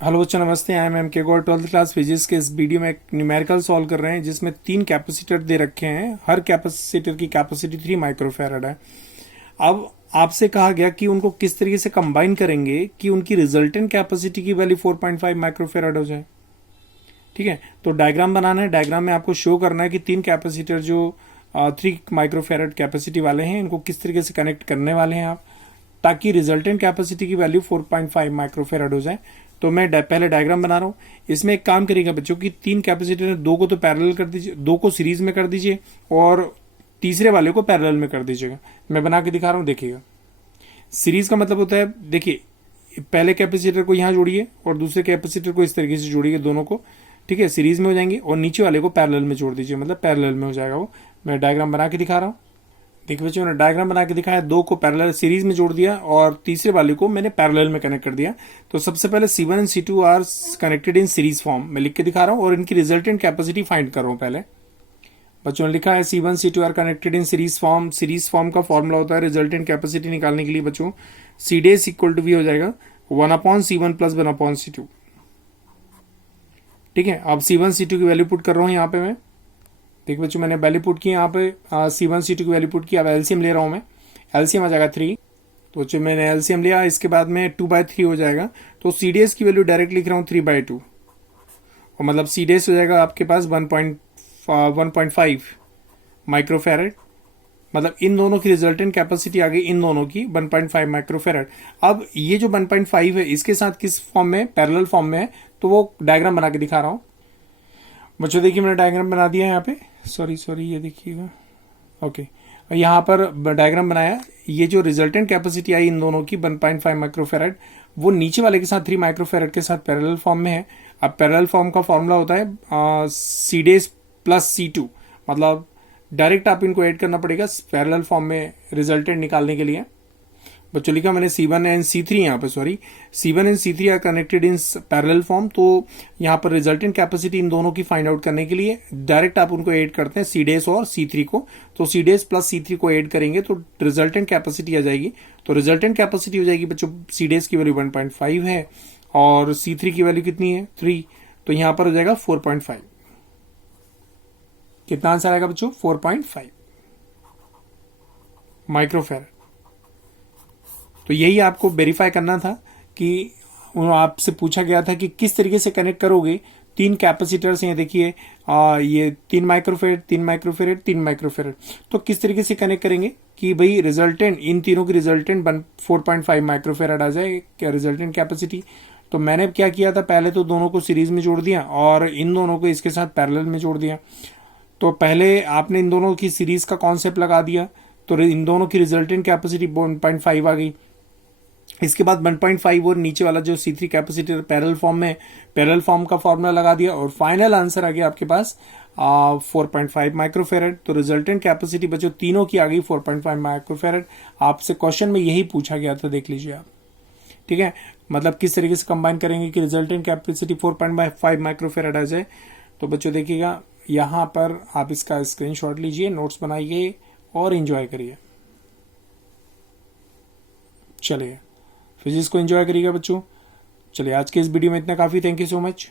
Hello बच्चों, नमस्ते। I am M के गौर, 12th क्लास फिजिक्स के इस वीडियो में एक न्यूमेरिकल सॉल्व कर रहे हैं जिसमें 3 कैपेसिटर दे रखे हैं। हर कैपेसिटर की कैपेसिटी 3 माइक्रोफैराड है। अब आपसे कहा गया कि उनको किस तरीके से कंबाइन करेंगे कि उनकी रिजल्टेंट कैपेसिटी की वैल्यू 4.5 माइक्रोफैराड हो जाए। ठीक है, तो डायग्राम बनाना है। डायग्राम में आपको शो करना है कि 3 कैपेसिटर जो 3 माइक्रोफैराड कैपेसिटी वाले हैं, इनको किस तरीके से कनेक्ट करने वाले हैं आप, ताकि रिजल्टेंट कैपेसिटी की वैल्यू 4.5 माइक्रोफैराड हो जाए। तो मैं पहले डायग्राम बना रहा हूं। इसमें एक काम करिएगा बच्चों की 3 कैपेसिटर है, 2 को तो पैरेलल कर दीजिए, 2 को सीरीज में कर दीजिए और तीसरे वाले को पैरेलल में कर दीजिएगा। मैं बना के दिखा रहा हूं, देखिएगा। सीरीज का मतलब होता है, देखिए, पहले कैपेसिटर को यहां जोड़िए और दूसरे कैपेसिटर को इस तरीके से जोड़िए, दोनों को। ठीक है, सीरीज में हो जाएंगे और नीचे वाले को पैरेलल में जोड़ दीजिए, मतलब पैरेलल में हो जाएगा वो। मैं डायग्राम बना के दिखा रहा हूं। देखिए बच्चों, मैंने डायग्राम बना के दिखाया, 2 को पैरेलल सीरीज में जोड़ दिया और तीसरे वाले को मैंने पैरेलल में कनेक्ट कर दिया। तो सबसे पहले C1 and C2 are connected in series form. मैं लिख के दिखा रहा हूं और इनकी रिजल्टेंट कैपेसिटी फाइंड कर रहा हूं। पहले बच्चों ने लिखा है C1 C2 are connected in series form. Series form का फॉर्मूला होता है रिजल्टेंट कैपेसिटी निकालने के लिए बच्चों, C डेस इक्वल टू V हो जाएगा 1/C1 प्लस 1/C2। ठीक है, अब C1 C2 की वैल्यू पुट कर रहा हूं यहाँ पे मैं। देखिए बच्चों, मैंने वैल्यू पुट की यहाँ पे, C1 C2 की वैल्यू पुट की। अब एलसीएम ले रहा हूँ मैं। एलसीएम आ जाएगा 3। तो बच्चों मैंने एलसीएम लिया, इसके बाद में 2/3 हो जाएगा। तो सी डेस की वैल्यू डायरेक्ट लिख रहा हूँ 3/2, और मतलब सी डेस हो जाएगा आपके पास 1.5 माइक्रोफैरड। मतलब इन दोनों की रिजल्टेंट कैपेसिटी आ गई, इन दोनों की 1.5 माइक्रोफैरड। अब ये जो 1.5 है, इसके साथ किस फॉर्म में, पैरेलल फॉर्म में है, तो वो डायग्राम बना के दिखा रहा हूँ बच्चों। देखिए मैंने डायग्राम बना दिया है यहाँ पे। सॉरी ये देखिएगा। ओके, यहाँ पर डायग्राम बनाया। ये जो रिजल्टेंट कैपेसिटी आई इन दोनों की 1.5 माइक्रोफैरड, वो नीचे वाले के साथ 3 माइक्रोफैरड के साथ पैरेलल फॉर्म में है। अब पैरेलल फॉर्म का फॉर्मूला होता है सी डेस प्लस C2। मतलब डायरेक्ट आप इनको ऐड करना पड़ेगा पैरेलल फॉर्म में रिजल्टेंट निकालने के लिए। बच्चों लिखा मैंने C1 एंड C3, यहाँ पे sorry, C1 and C3 are connected in parallel form. तो यहाँ पर रिजल्टेंट कैपेसिटी इन दोनों की फाइंड आउट करने के लिए डायरेक्ट आप उनको ऐड करते हैं, C डेस और C3 को। तो C डेस प्लस C3 को ऐड करेंगे तो रिजल्टेंट कैपेसिटी आ जाएगी। तो रिजल्टेंट कैपेसिटी हो जाएगी बच्चों, C डेस की वैल्यू 1.5 है और C3 की वैल्यू कितनी है, 3। तो यहाँ पर हो जाएगा 4.5। कितना आंसर आएगा बच्चों, 4.5 माइक्रोफैरड। तो यही आपको वेरीफाई करना था कि आपसे पूछा गया था कि किस तरीके से कनेक्ट करोगे 3 कैपेसिटर्स हैं। देखिए ये 3 माइक्रोफेरेड, 3 माइक्रोफेरेड, 3 माइक्रोफेरेड। तो किस तरीके से कनेक्ट करेंगे कि भाई रिजल्टेंट, इन तीनों की रिजल्टेंट 4.5 माइक्रोफेरेड आ जाए क्या रिजल्टेंट कैपेसिटी। तो मैंने क्या किया था, पहले तो दोनों को सीरीज में जोड़ दिया और इन दोनों को इसके साथ पैरेलल में जोड़ दिया। तो पहले आपने इन दोनों की सीरीज का कॉन्सेप्ट लगा दिया, तो इन दोनों की रिजल्टेंट कैपेसिटी 1.5 आ गई। इसके बाद 1.5 और नीचे वाला जो C3 कैपेसिटर पैरेलल फॉर्म में, पैरेलल फॉर्म का फॉर्मूला लगा दिया और फाइनल आंसर आ गया आपके पास 4.5 माइक्रोफेरेड। तो रिजल्टेंट कैपेसिटी बच्चों तीनों की आ गई 4.5 माइक्रोफेरेड। आपसे क्वेश्चन में यही पूछा गया था, देख लीजिए आप। ठीक है, मतलब किस तरीके से कंबाइन करेंगे कि रिजल्टेंट कैपेसिटी 4.5 माइक्रोफेरेड आ जाए। तो बच्चों देखिएगा, यहाँ पर आप इसका स्क्रीनशॉट लीजिए, नोट्स बनाइए और एंजॉय करिए। चलिए, फिजिक्स को एंजॉय करिएगा बच्चों। चलिए, आज के इस वीडियो में इतना काफी। Thank you so much.